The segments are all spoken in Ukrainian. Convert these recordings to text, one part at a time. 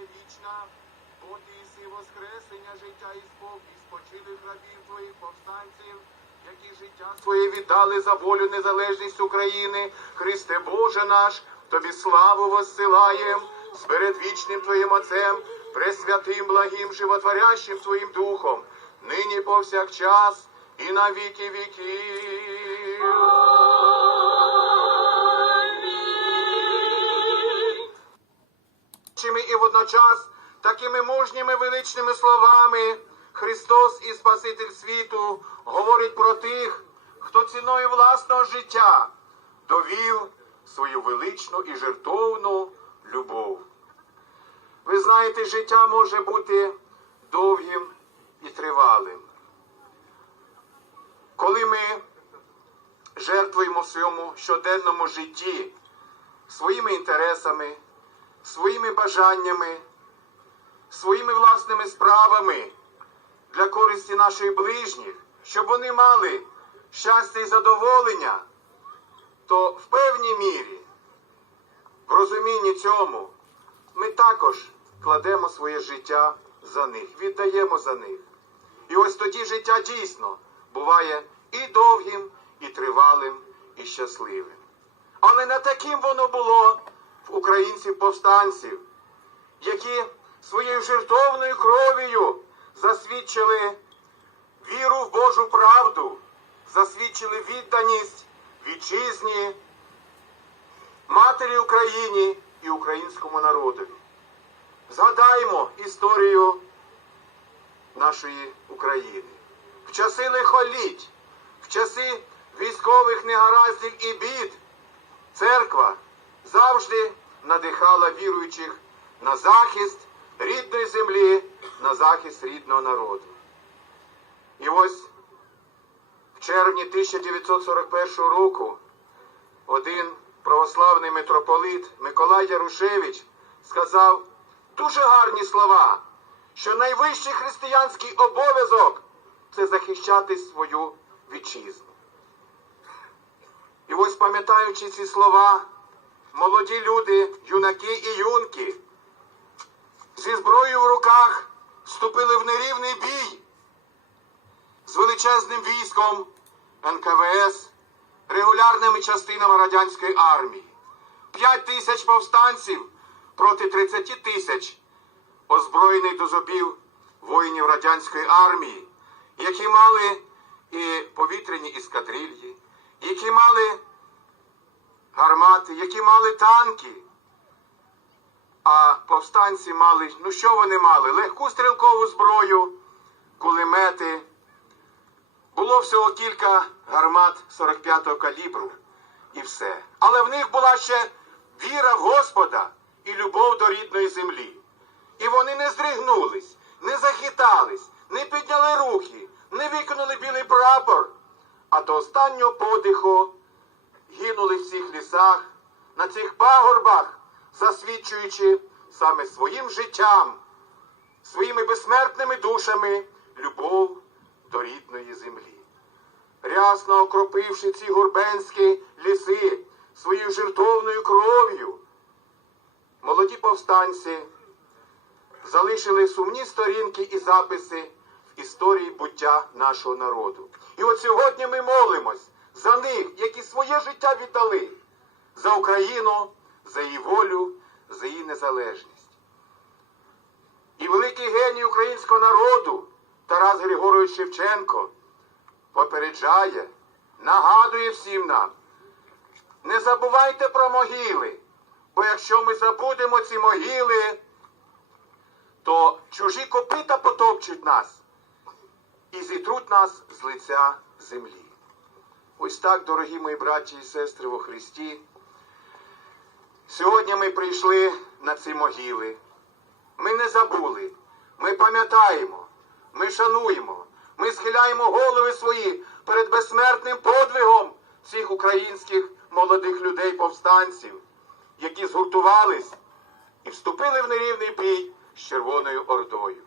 вічна, бо ти воскресення життя і спокій спочилих рабів твоїх повстанців, які життя своє віддали за волю незалежність України. Христе Боже наш, тобі славу воссилаєм з передвічним Твоїм Отцем, пресвятим, благим, животворящим Твоїм Духом, нині повсякчас і на віки віків. Водночас такими мужніми величними словами Христос і Спаситель світу говорить про тих, хто ціною власного життя довів свою величну і жертовну любов. Ви знаєте, життя може бути довгим і тривалим. Коли ми жертвуємо в своєму щоденному житті своїми інтересами, своїми бажаннями, своїми власними справами для користі наших ближніх, щоб вони мали щастя і задоволення, то в певній мірі, в розумінні цьому, ми також кладемо своє життя за них, віддаємо за них. І ось тоді життя дійсно буває і довгим, і тривалим, і щасливим. Але не таким воно було українців-повстанців, які своєю жертовною кров'ю засвідчили віру в Божу правду, засвідчили відданість вітчизні, матері Україні і українському народові. Згадаймо історію нашої України. В часи лихоліть, в часи військових негараздів і бід, церква завжди надихала віруючих на захист рідної землі, на захист рідного народу. І ось в червні 1941 року один православний митрополит Миколай Ярушевич сказав дуже гарні слова, що найвищий християнський обов'язок це захищати свою вітчизну. І ось пам'ятаючи ці слова, молоді люди, юнаки і юнки, зі зброєю в руках вступили в нерівний бій з величезним військом НКВС, регулярними частинами радянської армії. П'ять тисяч повстанців проти 30 тисяч озброєних до зубів воїнів радянської армії, які мали і повітряні іскадрильї, які мали гармати, які мали танки. А повстанці мали, ну що вони мали? Легку стрілкову зброю, кулемети. Було всього кілька гармат 45-го калібру і все. Але в них була ще віра в Господа і любов до рідної землі. І вони не здригнулись, не захитались, не підняли руки, не викинули білий прапор, а до останнього подиху в на цих пагорбах, засвідчуючи саме своїм життям, своїми безсмертними душами любов до рідної землі. Рясно окропивши ці гурбенські ліси своєю жертовною кров'ю, молоді повстанці залишили сумні сторінки і записи в історії буття нашого народу. І от сьогодні ми молимось за них, які своє життя віддали за Україну, за її волю, за її незалежність. І великий геній українського народу Тарас Григорович Шевченко попереджає, нагадує всім нам, не забувайте про могили, бо якщо ми забудемо ці могили, то чужі копита потопчуть нас і зітруть нас з лиця землі. Ось так, дорогі мої браті і сестри во Христі. Сьогодні ми прийшли на ці могили. Ми не забули, ми пам'ятаємо, ми шануємо, ми схиляємо голови свої перед безсмертним подвигом цих українських молодих людей повстанців, які згуртувались і вступили в нерівний бій з Червоною Ордою.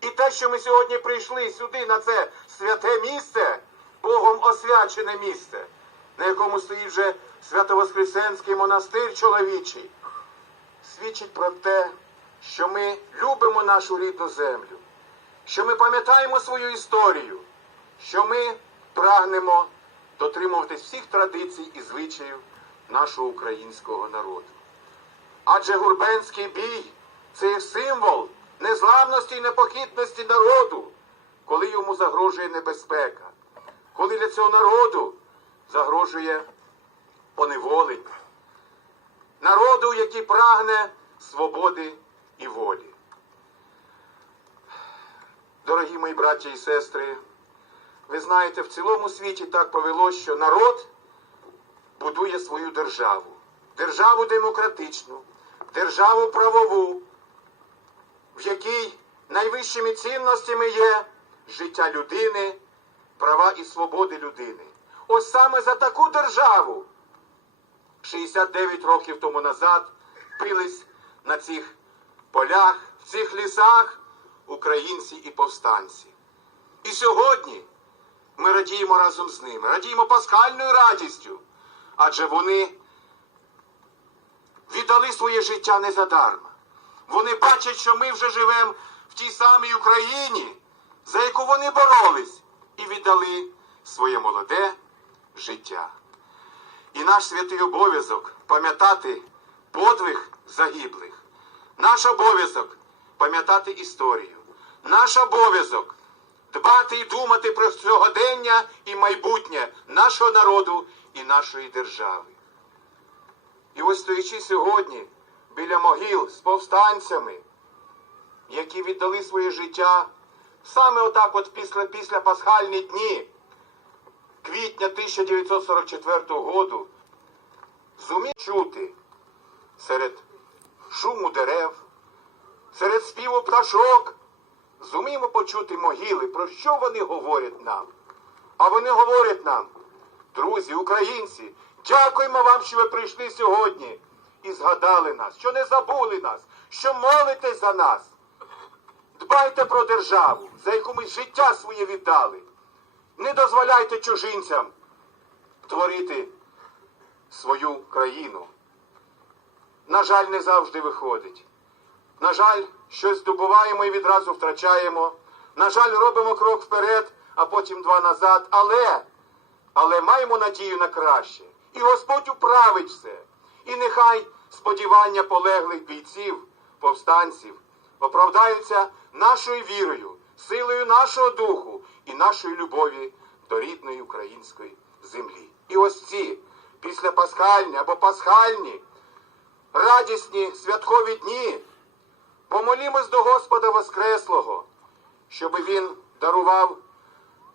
І те, що ми сьогодні прийшли сюди, на це святе місце, Богом освячене місце, на якому стоїть вже Свято-Воскресенський монастир чоловічий, свідчить про те, що ми любимо нашу рідну землю, що ми пам'ятаємо свою історію, що ми прагнемо дотримуватись всіх традицій і звичаїв нашого українського народу. Адже Гурбенський бій це символ незламності і непохитності народу, коли йому загрожує небезпека, коли для цього народу загрожує поневолення, народу, який прагне свободи і волі. Дорогі мої браті і сестри, ви знаєте, в цілому світі так повело, що народ будує свою державу. Державу демократичну, державу правову, в якій найвищими цінностями є життя людини, права і свободи людини. Ось саме за таку державу 69 років тому назад бились на цих полях, в цих лісах українці і повстанці. І сьогодні ми радіємо разом з ними, радіємо пасхальною радістю, адже вони віддали своє життя не задарма. Вони бачать, що ми вже живемо в тій самій Україні, за яку вони боролись, і віддали своє молоде життя. І наш святий обов'язок пам'ятати подвиг загиблих. Наш обов'язок пам'ятати історію. Наш обов'язок дбати і думати про сьогодення і майбутнє нашого народу і нашої держави. І ось стоячи сьогодні біля могил з повстанцями, які віддали своє життя саме отак, от після, після пасхальні дні квітня 1944 року, зумів чути серед шуму дерев, серед співу пташок, зуміємо почути могили, про що вони говорять нам. А вони говорять нам, друзі, українці, дякуємо вам, що ви прийшли сьогодні і згадали нас, що не забули нас, що молитесь за нас. Дбайте про державу, за яку ми життя своє віддали. Не дозволяйте чужинцям творити свою країну. На жаль, не завжди виходить. На жаль, щось здобуваємо і відразу втрачаємо. На жаль, робимо крок вперед, а потім два назад. Але, але маємо надію на краще. І Господь управить все. І нехай сподівання полеглих бійців, повстанців оправдаються нашою вірою, силою нашого духу і нашої любові до рідної української землі. І ось ці післяпасхальні або пасхальні радісні святкові дні. Помолімось до Господа Воскреслого, щоб Він дарував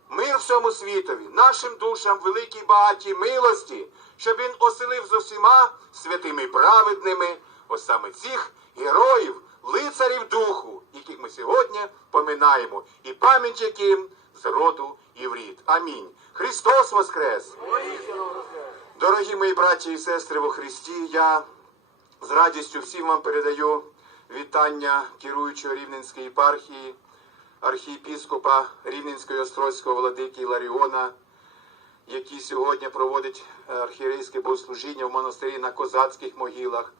мир всьому світові, нашим душам великій багатій милості, щоб він оселив з усіма святими праведними, ось саме цих героїв, лицарів духу, яких ми сьогодні поминаємо, і пам'ять яким з роду і в. Амінь. Христос Воскрес! Дорогі мої браті і сестри во Христі, я з радістю всім вам передаю вітання керуючого Рівненської єпархії, архієпіскопа Рівненського і Острозького владики Іларіона, який сьогодні проводить е, архієрейське богослужіння в монастирі на козацьких могилах,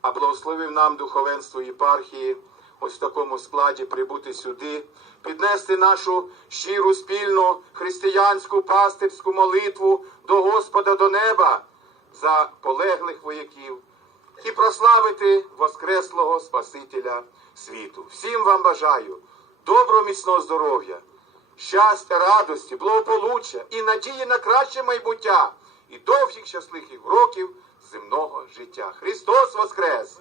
а благословив нам духовенство єпархії ось в такому складі прибути сюди, піднести нашу щиру спільну християнську пастирську молитву до Господа до неба за полеглих вояків і прославити Воскреслого Спасителя світу. Всім вам бажаю доброго міцного здоров'я, щастя, радості, благополуччя і надії на краще майбуття і довгих щасливих років земного життя. Христос Воскрес!